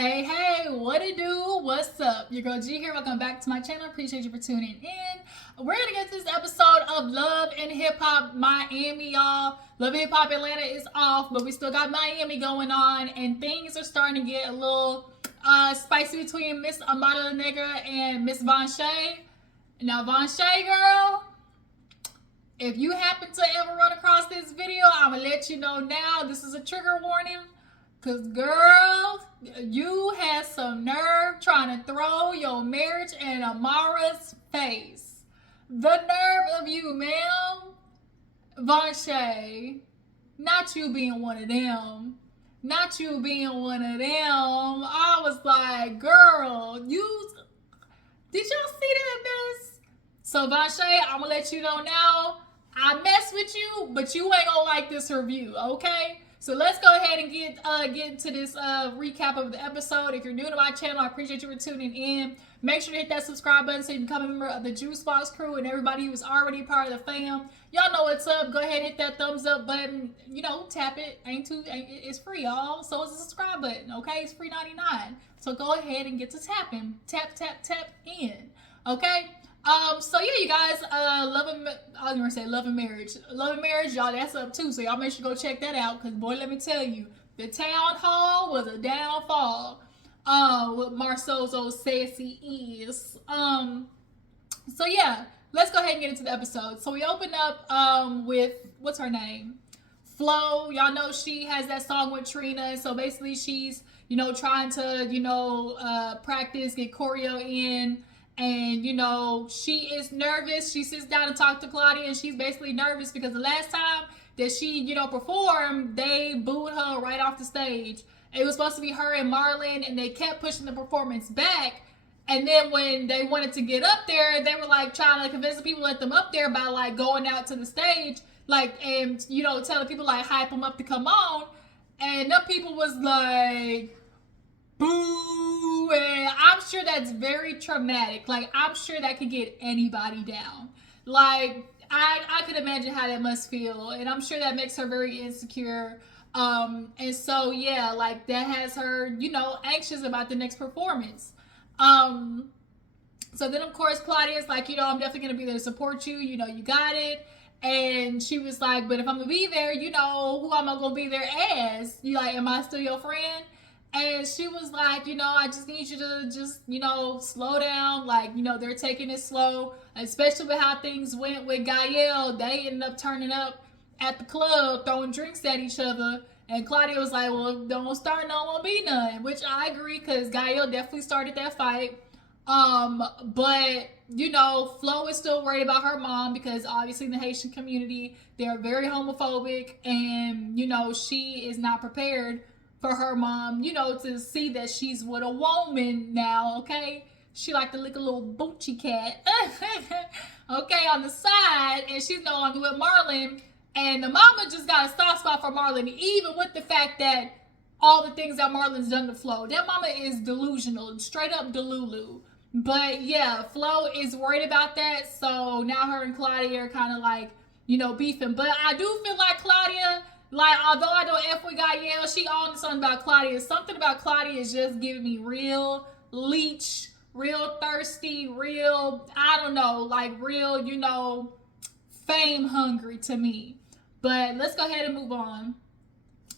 Hey, what it do? What's up? Your girl G here. Welcome back to my channel. Appreciate you for tuning in. We're gonna get this episode of Love and Hip Hop Miami, y'all. Love and Hip Hop Atlanta is off, but we still got Miami going on, and things are starting to get a little spicy between Miss Amara the nigga and Miss Vonsha. Now, Vonsha girl, if you happen to ever run across this video, I'm gonna let you know now. This is a trigger warning. Cause girl, you had some nerve trying to throw your marriage in Amara's face. The nerve of you, ma'am. Vonsha, not you being one of them. Not you being one of them. I was like, girl, did y'all see that mess? So Vonsha, I'm gonna let you know now, I mess with you, but you ain't gonna like this review, okay? So let's go ahead and get into this recap of the episode. If you're new to my channel, I appreciate you for tuning in. Make sure to hit that subscribe button so you can become a member of the Juice Box crew and everybody who's already part of the fam. Y'all know what's up. Go ahead and hit that thumbs up button. You know, tap it. It's free, y'all. So it's a subscribe button, okay? It's free 99. So go ahead and get to tapping. Tap in. Okay? So yeah, you guys, I was gonna say Love and Marriage, y'all, that's up too, so y'all make sure to go check that out, because boy, let me tell you, the town hall was a downfall, what Marceau's old sassy is. So yeah, let's go ahead and get into the episode. So we open up, with, what's her name? Flo. Y'all know she has that song with Trina, so basically she's, trying to, practice, get choreo in. And, she is nervous. She sits down and talks to Claudia, and she's basically nervous because the last time that she, performed, they booed her right off the stage. It was supposed to be her and Marlon, and they kept pushing the performance back. And then when they wanted to get up there, they were, trying to convince the people to let them up there by, going out to the stage, and, telling people, hype them up to come on. And them people was like, boo, and I'm sure that's very traumatic. I'm sure that could get anybody down. I could imagine how that must feel, and I'm sure that makes her very insecure. And so yeah, that has her, anxious about the next performance. So then of course Claudia's like, I'm definitely gonna be there to support you. You got it. And she was like, but if I'm gonna be there, who am I gonna be there as? Am I still your friend? And she was like, I just need you to just, slow down. They're taking it slow, especially with how things went with Gael. They ended up turning up at the club, throwing drinks at each other. And Claudia was like, well, don't start, no won't be none. Which I agree, because Gael definitely started that fight. But, Flo is still worried about her mom, because obviously in the Haitian community, they're very homophobic. And, she is not prepared for her mom, to see that she's with a woman now, okay? She like to lick a little boochie cat, okay, on the side, and she's no longer with Marlon, and the mama just got a soft spot for Marlon, even with the fact that all the things that Marlon's done to Flo. That mama is delusional, straight up delulu. But yeah, Flo is worried about that, so now her and Claudia are kind of beefing. But I do feel like Claudia, although I don't F with Gael, she on something about Claudia. Something about Claudia is just giving me real leech, real thirsty, real, I don't know, real, fame hungry to me. But let's go ahead and move on.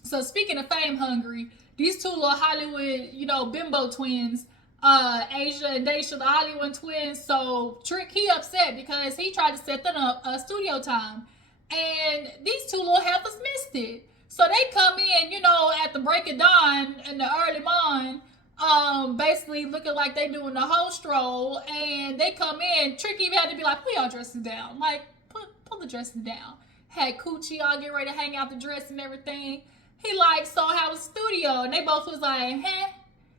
So speaking of fame hungry, these two little Hollywood, bimbo twins, Asia and Daisha, the Hollywood twins. So Trick, he upset because he tried to set them up a studio time. And these two little heifers missed it. So they come in, at the break of dawn in the early morning, basically looking like they doing the whole stroll. And they come in, Trick even had to be like, put y'all dresses down. Pull the dresses down. Had Coochie all get ready to hang out the dress and everything. He so how was the studio? And they both was like, huh?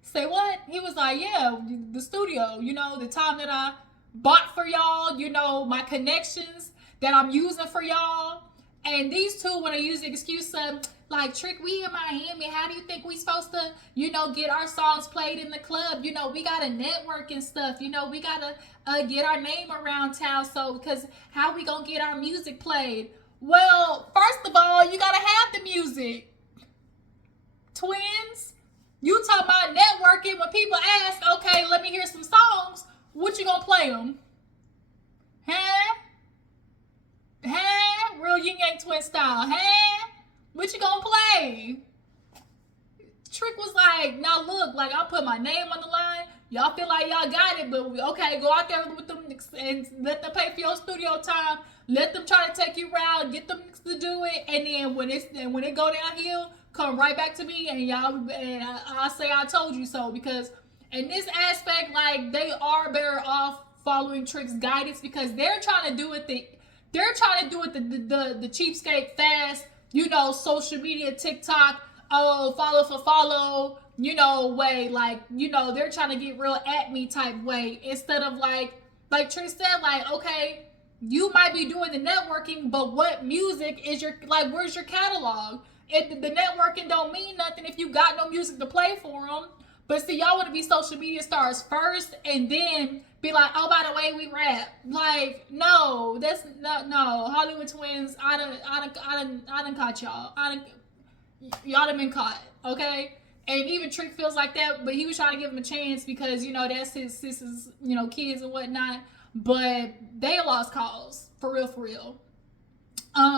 Say what? He was like, yeah, the studio, the time that I bought for y'all, my connections that I'm using for y'all. And these two want to use the excuse of, Trick, we in Miami, how do you think we supposed to, get our songs played in the club? We got to network and stuff. We got to get our name around town. So, because how we going to get our music played? Well, first of all, you got to have the music. Twins, you talking about networking people ask, okay, let me hear some songs, what you gonna play them? Huh? Huh? Real yin yang twin style. Huh? What you gonna play? Trick was like, now look, like I put my name on the line. Y'all feel like y'all got it, but okay, go out there with them and let them pay for your studio time. Let them try to take you around, get them to do it, and then when it go downhill, come right back to me and I'll say I told you so. Because in this aspect, like they are better off following Trick's guidance because they're trying to do it the cheapskate fast, social media, TikTok, follow for follow, way, like, they're trying to get real at me type way instead of like Trick said, like, okay, you might be doing the networking, but what music is where's your catalog? The networking don't mean nothing if you got no music to play for them. But see, y'all want to be social media stars first and then be like, oh, by the way, we rap. Like, no, that's no. Hollywood Twins, I done caught y'all. Y'all done been caught, okay? And even Trick feels like that, but he was trying to give him a chance because, that's his sister's, kids and whatnot. But they lost cause, for real.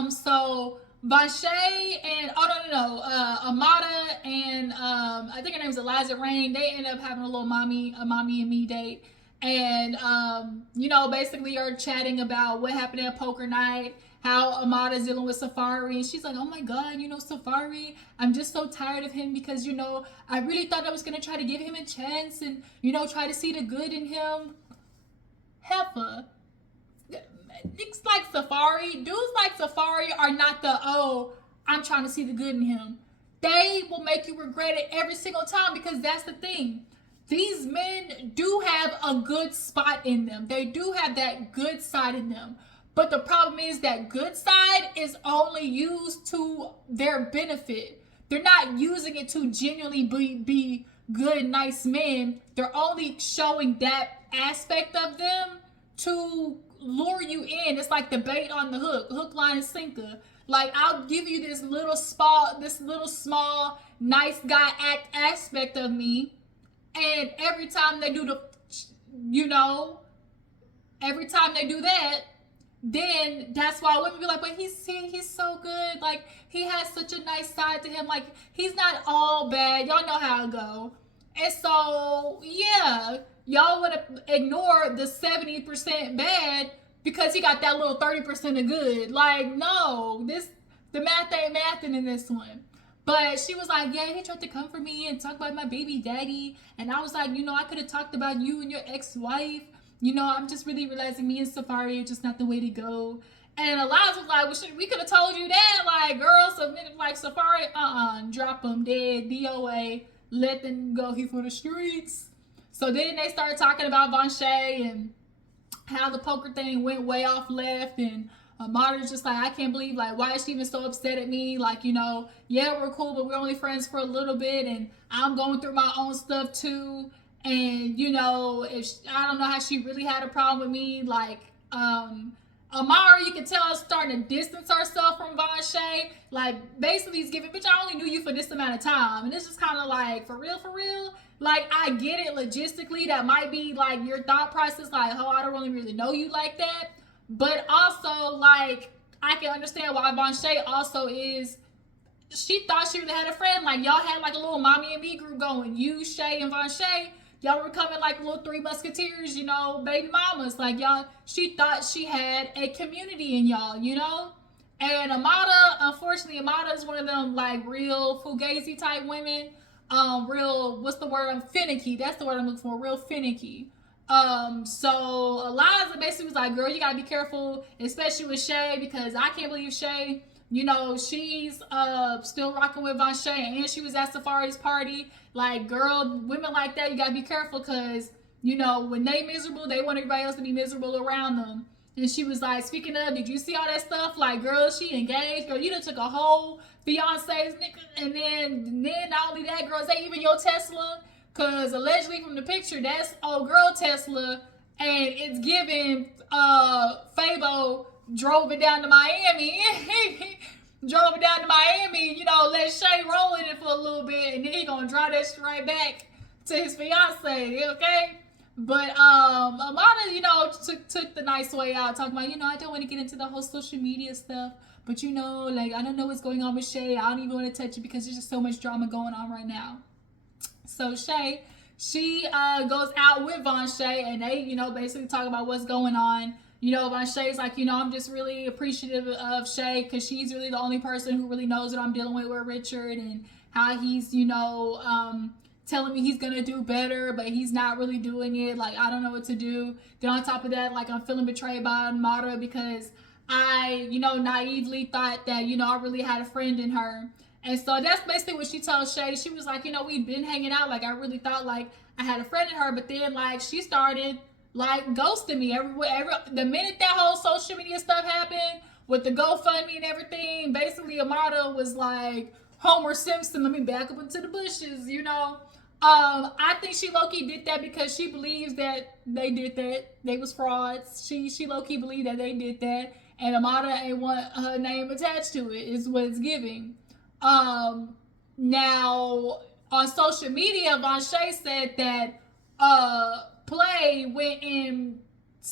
So Vonsha and Amara and I think her name is Eliza Rain. They end up having a little mommy and me date, and basically are chatting about what happened at poker night. How Amara's dealing with Safari, and she's like, oh my god, Safari, I'm just so tired of him because I really thought I was gonna try to give him a chance and try to see the good in him. Heifer. Dudes like Safari are not I'm trying to see the good in him. They will make you regret it every single time because that's the thing. These men do have a good spot in them. They do have that good side in them. But the problem is that good side is only used to their benefit. They're not using it to genuinely be good, nice men. They're only showing that aspect of them to lure you in. It's like the bait on the hook, line, and sinker. Like, I'll give you this little small, nice guy aspect of me, and every time they do that, then that's why women be like, but he's so good. Like, he has such a nice side to him. Like, he's not all bad. Y'all know how it go. And so, yeah, y'all would ignore the 70% bad because he got that little 30% of good. Like, no, the math ain't mathing in this one. But she was like, yeah, he tried to come for me and talk about my baby daddy. And I was like, I could have talked about you and your ex-wife. I'm just really realizing me and Safari are just not the way to go. And Eliza was like, we could have told you that. Like, girl, submitted like Safari, drop them dead, DOA, let them go here for the streets. So then they started talking about Vonsha and how the poker thing went way off left. And Amara's just like, I can't believe, like, why is she even so upset at me? Like, yeah, we're cool, but we're only friends for a little bit. And I'm going through my own stuff too. And, I don't know how she really had a problem with me. Like, Amara, you can tell, is starting to distance herself from Vonsha. Like, basically, he's giving, bitch, I only knew you for this amount of time. And it's just kind of like, for real? Like, I get it logistically. That might be, like, your thought process. Like, oh, I don't really know you like that. But also, like, I can understand why Vonsha also is, she thought she really had a friend. Like, y'all had, like, a little mommy and me group going. You, Shay, and Vonsha. Y'all were coming like little three musketeers, baby mamas. Like, y'all, she thought she had a community in y'all, And Amara, unfortunately, Amara is one of them, like, real fugazi type women. Real, what's the word? Finicky. That's the word I'm looking for. Real finicky. So Eliza basically was like, girl, you gotta be careful, especially with Shay, because I can't believe Shay, she's still rocking with Vonsha, and she was at Safari's party. Like, girl, women like that, you gotta be careful, because when they miserable, they want everybody else to be miserable around them. And she was like, speaking of, did you see all that stuff? Like, girl, she engaged. Girl, you done took a whole fiance's nigga. And then not only that, girl, is that even your Tesla? Because allegedly from the picture, that's old girl Tesla. And it's given Fabo drove it down to Miami. Drove it down to Miami, let Shay roll in it for a little bit. And then he going to draw that shit right back to his fiance, okay? But Amara, took the nice way out, talking about, I don't want to get into the whole social media stuff, but like I don't know what's going on with Shay. I don't even want to touch it because there's just so much drama going on right now. So Shay, she goes out with Vonsha, and they, basically talk about what's going on. Vonshay's like, I'm just really appreciative of Shay because she's really the only person who really knows what I'm dealing with Richard, and how he's, telling me he's gonna do better, but he's not really doing it. Like, I don't know what to do. Then on top of that, like, I'm feeling betrayed by Amara because I, naively thought that, I really had a friend in her. And so that's basically what she tells Shay. She was like, we've been hanging out. Like, I really thought, like, I had a friend in her. But then, like, she started, like, ghosting me. The minute that whole social media stuff happened with the GoFundMe and everything, basically Amara was like, Homer Simpson, let me back up into the bushes, I think she low-key did that because she believes that they did that. They was frauds. She low-key believed that they did that. And Amara ain't want her name attached to it, is what it's giving. Now, on social media, Vonsha said that Play went and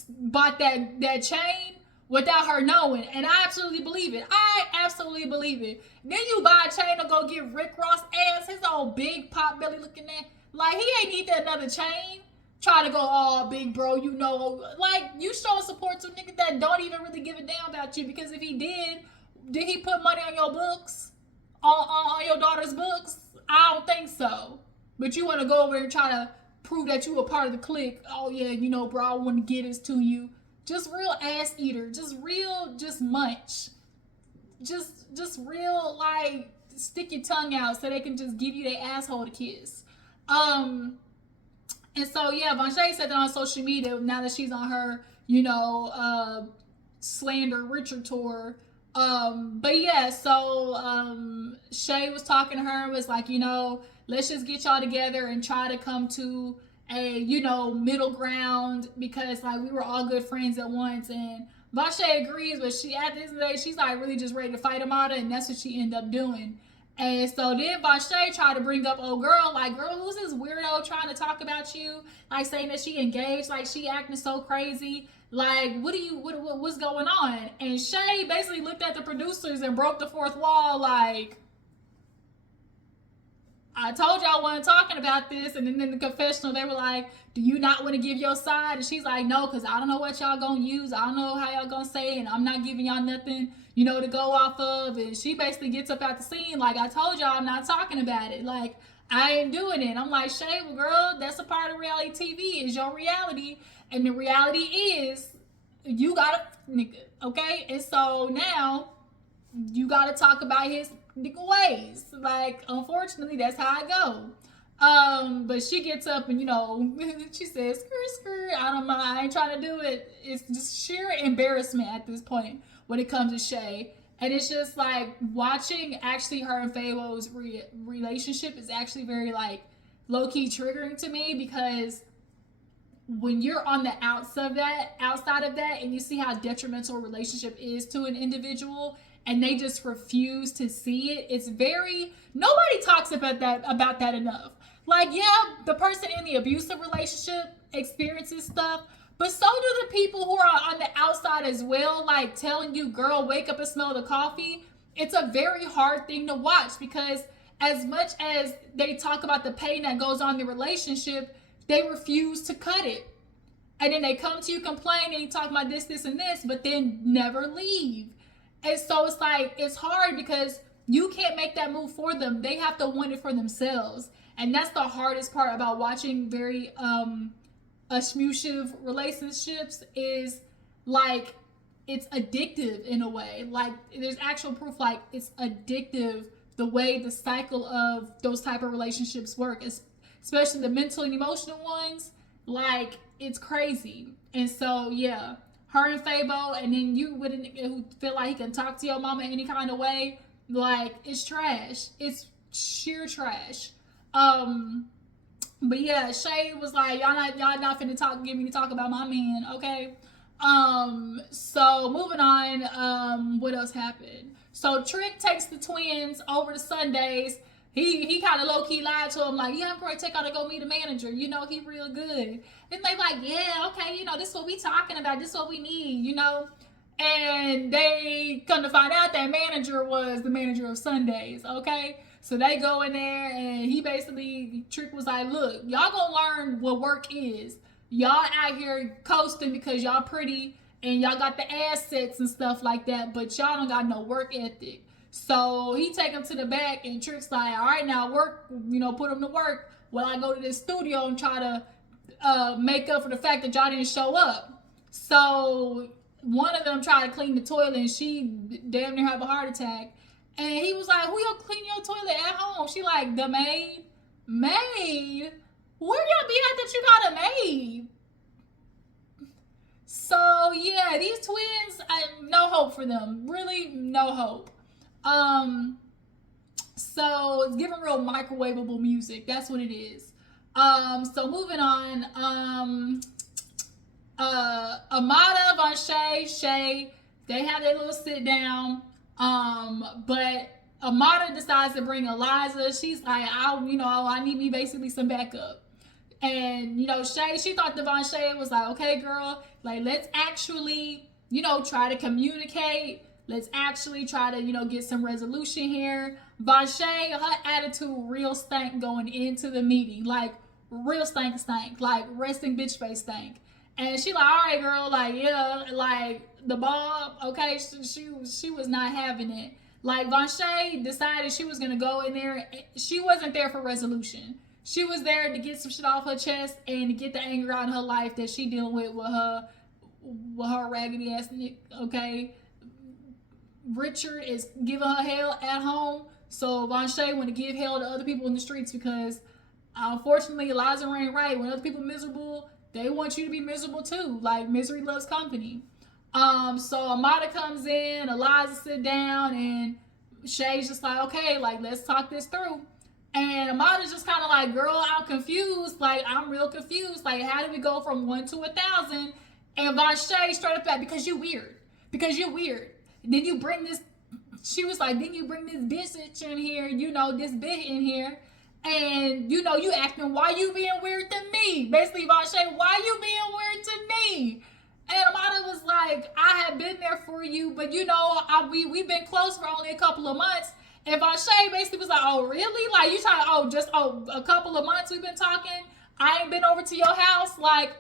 bought that chain without her knowing. And I absolutely believe it. Then you buy a chain to go get Rick Ross ass, his old big pot belly looking at. Like, he ain't need that another chain. Try to go, oh, big bro, like, you showing support to niggas that don't even really give a damn about you. Because if he did he put money on your books? On your daughter's books? I don't think so. But you want to go over and try to prove that you were part of the clique. Oh, yeah, bro, I want to get this to you. Just real ass eater. Just munch. Just real, like, stick your tongue out so they can just give you their asshole to kiss. And so, yeah, Vonsha said that on social media now that she's on her, slander Richard tour. But yeah, so Shay was talking to her and was like, let's just get y'all together and try to come to a, middle ground because, like, we were all good friends at once. And Vonsha agrees, but at the end of the day, she's like really just ready to fight Amara, and that's what she ended up doing. And so then Vonsha tried to bring up old girl, like, girl, who's this weirdo trying to talk about you? Like, saying that she engaged, like, she acting so crazy. Like, what's going on? And Shay basically looked at the producers and broke the fourth wall, like, I told y'all I wasn't talking about this. And then in the confessional, they were like, do you not want to give your side? And she's like, no, because I don't know what y'all gonna use. I don't know how y'all gonna say it. And I'm not giving y'all nothing, to go off of. And she basically gets up out the scene like, I told y'all I'm not talking about it. Like, I ain't doing it. I'm like, Shay, well, girl, that's a part of reality TV, is your reality. And the reality is, you gotta, nigga, okay? And so now, you gotta talk about his nigga ways. Like, unfortunately, that's how I go. But she gets up and, she says, skirt. I ain't trying to do it. It's just sheer embarrassment at this point when it comes to Shay. And it's just like watching actually her and Fabo's relationship is actually very, like, low-key triggering to me, because when you're on the outside of that, and you see how detrimental a relationship is to an individual, and they just refuse to see it, it's very, nobody talks about that enough. Like, yeah, the person in the abusive relationship experiences stuff, but so do the people who are on the outside as well, like telling you, girl, wake up and smell the coffee. It's a very hard thing to watch, because as much as they talk about the pain that goes on in the relationship, they refuse to cut it. And then they come to you complaining, you talk about this, and this, but then never leave. And so it's like, it's hard because you can't make that move for them. They have to want it for themselves. And that's the hardest part about watching very abusive relationships, is like, it's addictive in a way. Like, there's actual proof, like, it's addictive the way the cycle of those type of relationships work, especially the mental and emotional ones. Like, it's crazy. And so, yeah, her and Fabo, and then you with a nigga who feel like he can talk to your mama any kind of way, like, it's trash. It's sheer trash. But yeah, Shay was like, y'all not finna get me to talk about my man, okay? So moving on, what else happened? So Trick takes the twins over to Sundays. he kind of low key lied to him like, yeah, I'm going to take out to go meet a manager. You know, he real good. And they like, yeah, okay, you know, this is what we talking about. This is what we need, you know. And they come to find out that manager was the manager of Sundays, okay? So they go in there and he basically, Trick was like, look, y'all gonna learn what work is. Y'all out here coasting because y'all pretty and y'all got the assets and stuff like that, but y'all don't got no work ethic. So he take him to the back and Trick's like, all right, now work, you know, put him to work while I go to this studio and try to make up for the fact that y'all didn't show up. So one of them tried to clean the toilet and she damn near have a heart attack. And he was like, who y'all clean your toilet at home? She like, the maid. Maid? Where y'all be at that you got a maid? So yeah, these twins, no hope for them. Really, no hope. So it's giving real microwavable music. That's what it is. So moving on. Amara, Vonsha, Shay, they have their little sit down. But Amara decides to bring Eliza. She's like, I need me basically some backup. And, you know, Shay, she thought the Vonsha was like, okay, girl, like, let's actually, you know, try to communicate. Let's actually try to, you know, get some resolution here. Vonsha, her attitude real stank going into the meeting. Like, real stank. Like, resting bitch face stank. And she like, all right, girl, like, yeah, like, the ball, okay, she was not having it. Like, Vonsha decided she was going to go in there. She wasn't there for resolution. She was there to get some shit off her chest and to get the anger out in her life that she dealing with her raggedy ass, okay? Richard is giving her hell at home, so Vonsha want to give hell to other people in the streets because, unfortunately, Eliza ain't right. When other people miserable, they want you to be miserable too. Like, misery loves company. So Amara comes in, Eliza sit down, and Shay's just like, okay, like, let's talk this through. And Amara's just kind of like, girl, I'm confused. Like, I'm real confused. Like, how do we go from 1 to 1,000? And Vonsha straight up that, because you weird. Because you're weird. Then you bring this, she was like, then you bring this bitch in here, you know, this bit in here. And, you know, you acting, why you being weird to me? Basically, Vonsha, why you being weird to me? And Amara was like, I have been there for you, but, you know, we've been close for only a couple of months. And Vonsha basically was like, oh, really? Like, you trying to, a couple of months we've been talking? I ain't been over to your house? Like,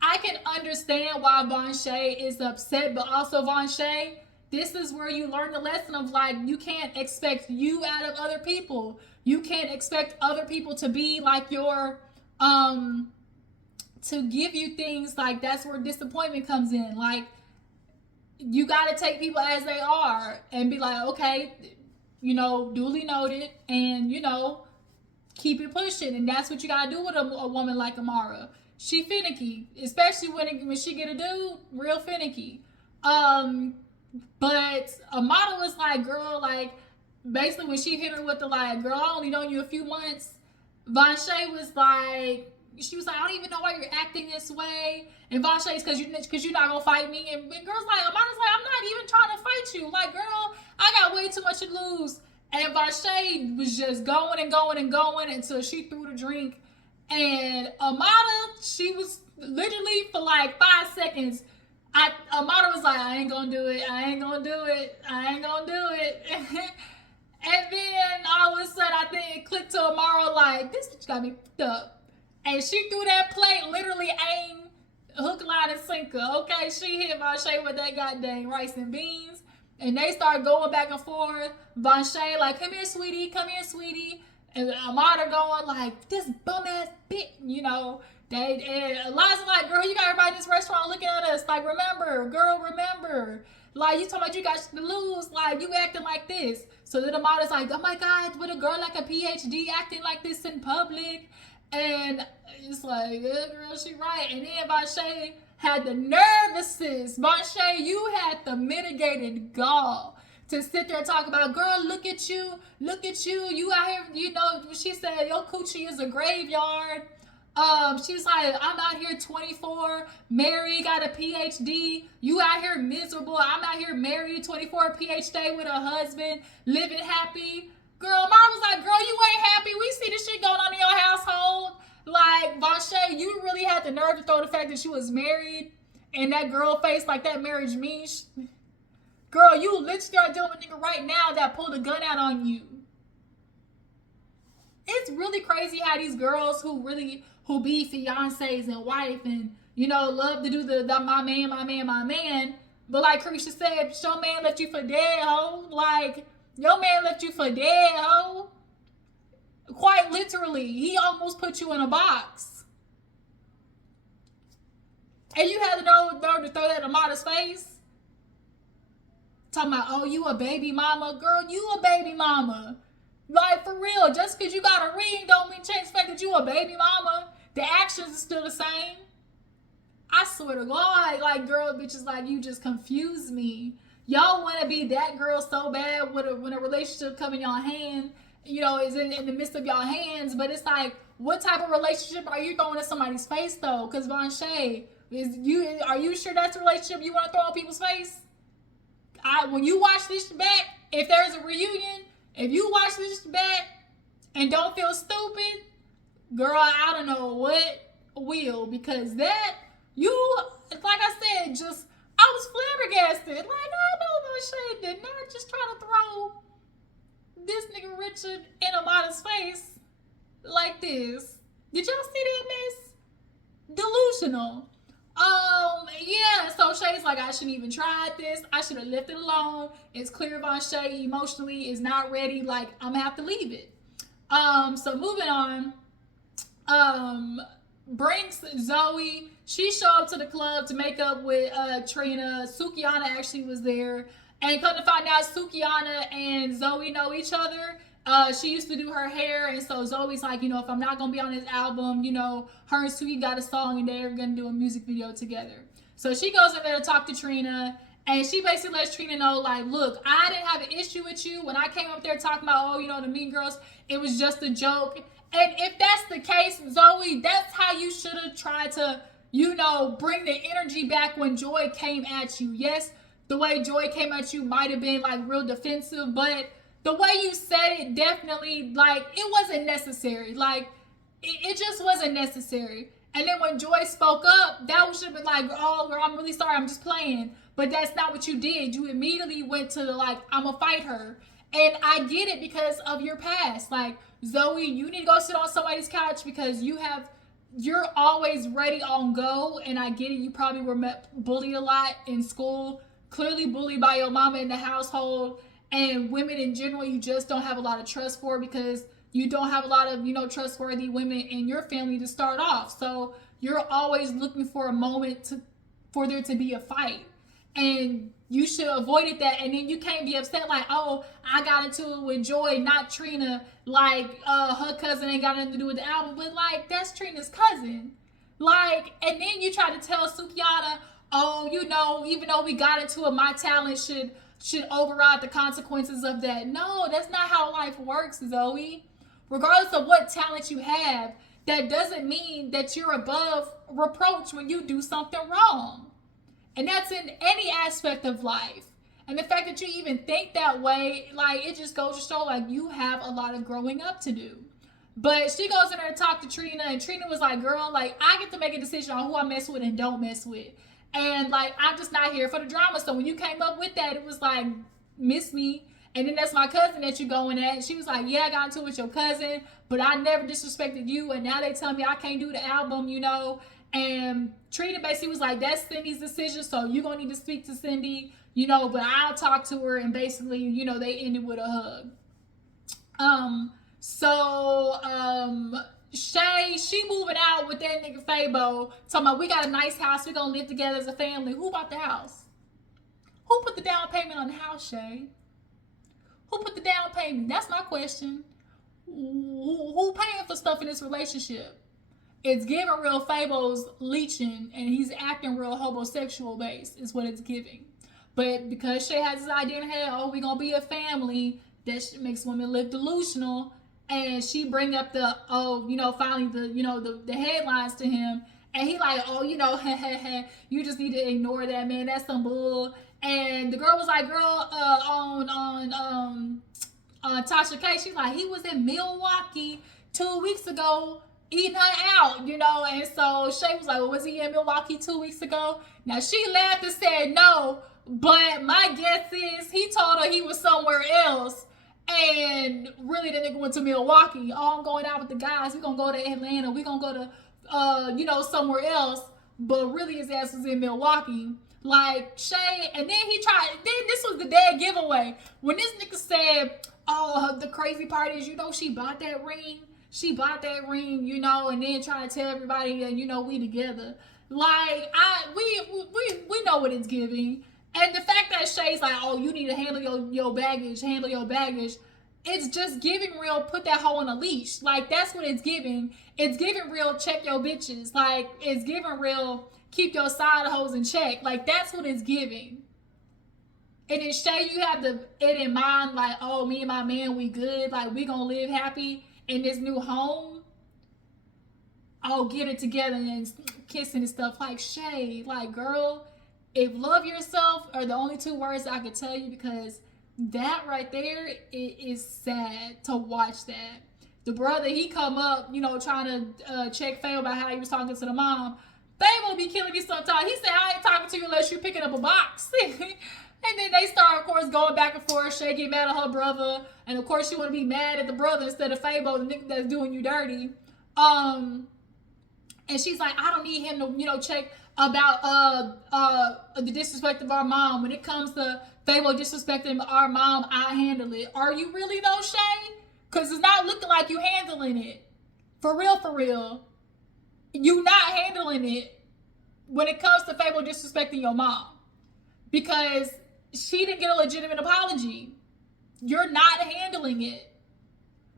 I can understand why Vonsha is upset, but also, Vonsha, this is where you learn the lesson of, like, you can't expect you out of other people. You can't expect other people to be like your, to give you things. Like, that's where disappointment comes in. Like, you got to take people as they are and be like, okay, you know, duly noted, and, you know, keep it pushing. And that's what you got to do with a woman like Amara. She finicky, especially when she get a dude, real finicky. But Amara was like, girl, like, basically when she hit her with the, like, girl, I only known you a few months, Vonsha was like, she was like, I don't even know why you're acting this way. And Vonsha is because you're not gonna fight me. And girl's like, Amara's like, I'm not even trying to fight you. Like, girl, I got way too much to lose. And Vonsha was just going until she threw the drink. And Amara, she was literally for like 5 seconds. Amara was like, I ain't gonna do it. And then all of a sudden, I think it clicked to Amara like, this bitch got me fucked up. And she threw that plate, literally aim, hook, line, and sinker. Okay, she hit Vonsha with that goddamn rice and beans. And they started going back and forth. Vonsha like, come here, sweetie. And Amara going like, this bum ass bitch, you know. And Eliza like, girl, you got everybody in this restaurant looking at us. Like, remember. Like, you talking about you got to lose. Like, you acting like this. So then Amara's like, oh my God, with a girl like a PhD acting like this in public. And it's like, yeah, girl, she right. And then Vonsha had the nervousness. Vonsha, you had the mitigated gall to sit there and talk about, girl, look at you. You out here, you know, she said, your coochie is a graveyard. She was like, I'm out here 24, married, got a PhD. You out here miserable. I'm out here married, 24, PhD with a husband, living happy. Girl, Amara was like, girl, you ain't happy. We see this shit going on in your household. Like, Vonsha, you really had the nerve to throw the fact that she was married and that girl face like that marriage means. Girl, you literally are dealing with a nigga right now that pulled a gun out on you. It's really crazy how these girls who be fiancés and wife and, you know, love to do the my man. But like Carisha said, your man left you for dead, ho. Like, your man left you for dead, ho. Quite literally. He almost put you in a box. And you had the nerve to throw that in Amara's face? Talking about, oh, you a baby mama. Girl, you a baby mama. Like, for real. Just because you got a ring don't mean change the fact that you a baby mama. The actions are still the same. I swear to God, like, girl, bitches, like, you just confuse me. Y'all want to be that girl so bad when a relationship come in y'all hand, you know, is in the midst of y'all hands. But it's like, what type of relationship are you throwing in somebody's face, though? Because, Vonsha, are you sure that's a relationship you want to throw in people's face? When you watch this back, if there's a reunion, if you watch this back and don't feel stupid, girl, I don't know what will. Because that, like I said, just, I was flabbergasted. Like, I know Vonsha did not just try to throw this nigga Richard in Amara's face like this. Did y'all see that mess? Delusional. Yeah, so Shay's like, I shouldn't even tried this. I should have left it alone. It's clear Vonsha emotionally is not ready. Like, I'm gonna have to leave it. So moving on. Brings Zoe. She showed up to the club to make up with Trina. Sukihana actually was there. And come to find out, Sukihana and Zoe know each other. She used to do her hair, and so Zoe's like, you know, if I'm not gonna be on this album, you know, her and Suki got a song and they're gonna do a music video together. So she goes in there to talk to Trina, and she basically lets Trina know, like, look, I didn't have an issue with you when I came up there talking about, oh, you know, the Mean Girls, it was just a joke. And if that's the case, Zoe, that's how you should have tried to, you know, bring the energy back when Joy came at you. Yes, the way Joy came at you might have been, like, real defensive, but the way you said it definitely, like, it wasn't necessary. Like, it just wasn't necessary. And then when Joy spoke up, that should have been like, oh, girl, I'm really sorry, I'm just playing. But that's not what you did. You immediately went to the, like, I'm gonna fight her. And I get it because of your past. Like, Zoe, you need to go sit on somebody's couch because you're always ready on go. And I get it. You probably were bullied a lot in school. Clearly bullied by your mama in the household. And women in general, you just don't have a lot of trust for because you don't have a lot of, you know, trustworthy women in your family to start off. So you're always looking for a moment for there to be a fight. And you should have avoided that. And then you can't be upset like, oh, I got into it with Joy, not Trina. Like, her cousin ain't got nothing to do with the album. But, like, that's Trina's cousin. Like, and then you try to tell Sukihana, oh, you know, even though we got into it, my talent should override the consequences of that. No, that's not how life works, Zoe. Regardless of what talent you have, that doesn't mean that you're above reproach when you do something wrong. And that's in any aspect of life. And the fact that you even think that way, like, it just goes to show, like, you have a lot of growing up to do. But she goes in there to talk to Trina, and Trina was like, girl, like, I get to make a decision on who I mess with and don't mess with. And, like, I'm just not here for the drama. So when you came up with that, it was like, miss me. And then that's my cousin that you're going at. And she was like, yeah, I got into it with your cousin, but I never disrespected you. And now they tell me I can't do the album, you know. And Trina basically was like, that's Cindy's decision, so you're going to need to speak to Cindy, you know, but I'll talk to her. And basically, you know, they ended with a hug. Shay, she moving out with that nigga Fabo, talking about we got a nice house, we're going to live together as a family. Who bought the house? Who put the down payment on the house, Shay? Who put the down payment? That's my question. Who paying for stuff in this relationship? It's giving real Fabo's leeching, and he's acting real homosexual based, is what it's giving. But because Shay has this idea in her head, oh, we're going to be a family, that makes women live delusional. And she bring up the, oh, you know, finally the headlines to him. And he like, oh, you know, you just need to ignore that, man. That's some bull. And the girl was like, girl, Tasha K, she's like, he was in Milwaukee 2 weeks ago eating her out, you know. And so Shay was like, well, was he in Milwaukee 2 weeks ago? Now she laughed and said no, but my guess is he told her he was somewhere else. And really, the nigga went to Milwaukee. Oh, I'm going out with the guys. We're going to go to Atlanta. We're going to go to, somewhere else. But really, his ass was in Milwaukee. Like, Shay, and then this was the dead giveaway. When this nigga said, oh, the crazy part is, she bought that ring. She bought that ring, and then trying to tell everybody that, we together. Like, we know what it's giving. And the fact that Shay's like, oh, you need to handle your baggage, it's just giving real, put that hoe on a leash. Like, that's what it's giving. It's giving real, check your bitches. Like, it's giving real, keep your side hoes in check. Like, that's what it's giving. And then Shay, you have it in mind, like, oh, me and my man, we good. Like, we gonna live happy in this new home. Oh, get it together and kissing and stuff. Like, Shay, like, girl, if love yourself are the only two words I could tell you, because that right there, it is sad to watch that. The brother, he come up, trying to check Fabo about how he was talking to the mom. Fabo be killing me sometimes. He said, I ain't talking to you unless you picking up a box. And then they start, of course, going back and forth. Shay get mad at her brother. And, of course, she want to be mad at the brother instead of Fabo, the nigga that's doing you dirty. And she's like, I don't need him to, check about the disrespect of our mom. When it comes to Fabo disrespecting our mom, I handle it. Are you really, though, Shay? Because it's not looking like you handling it. For real. You not handling it when it comes to Fabo disrespecting your mom. Because she didn't get a legitimate apology. You're not handling it.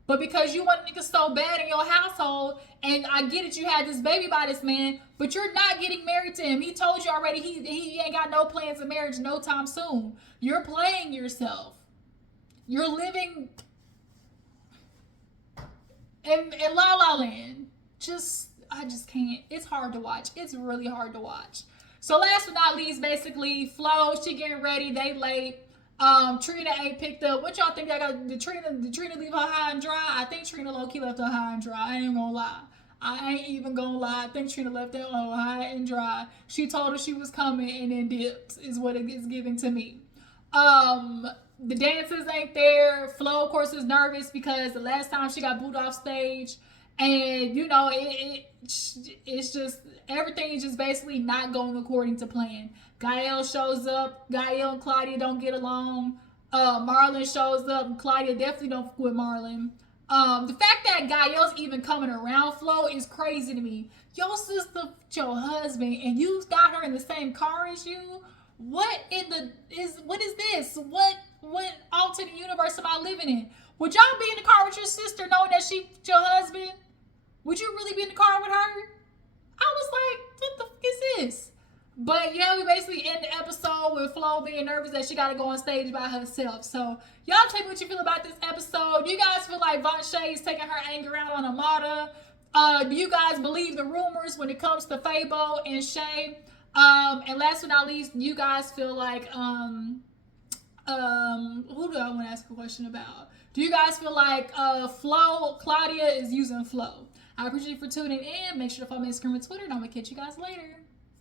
But because you want niggas so bad in your household, and I get it, you had this baby by this man, but you're not getting married to him. He told you already he ain't got no plans of marriage no time soon. You're playing yourself. You're living in La La Land. I just can't. It's hard to watch. It's really hard to watch. So last but not least, basically, Flo, she getting ready. They late. Trina ain't picked up. What y'all think? I got the Trina leave her high and dry? I think Trina low-key left her high and dry. I ain't gonna lie. I think Trina left that high and dry. She told her she was coming and then dipped, is what it is giving to me. The dancers ain't there. Flo, of course, is nervous because the last time she got booed off stage. And, it's just, everything is just basically not going according to plan. Gael shows up. Gael and Claudia don't get along. Marlon shows up. And Claudia definitely don't fuck with Marlon. The fact that Gael's even coming around Flo is crazy to me. Your sister, your husband, and you got her in the same car as you? What is this? What alternate universe am I living in? Would y'all be in the car with your sister knowing that she's your husband? Would you really be in the car with her? I was like, what the fuck is this? But yeah, we basically end the episode with Flo being nervous that she got to go on stage by herself. So y'all tell me what you feel about this episode. Do you guys feel like Vonsha is taking her anger out on Amara? Do you guys believe the rumors when it comes to Fabo and Shay? And last but not least, do you guys feel like who do I want to ask a question about? Do you guys feel like Claudia is using Flo? I appreciate you for tuning in. Make sure to follow me on Instagram and Twitter, and I'm going to catch you guys later.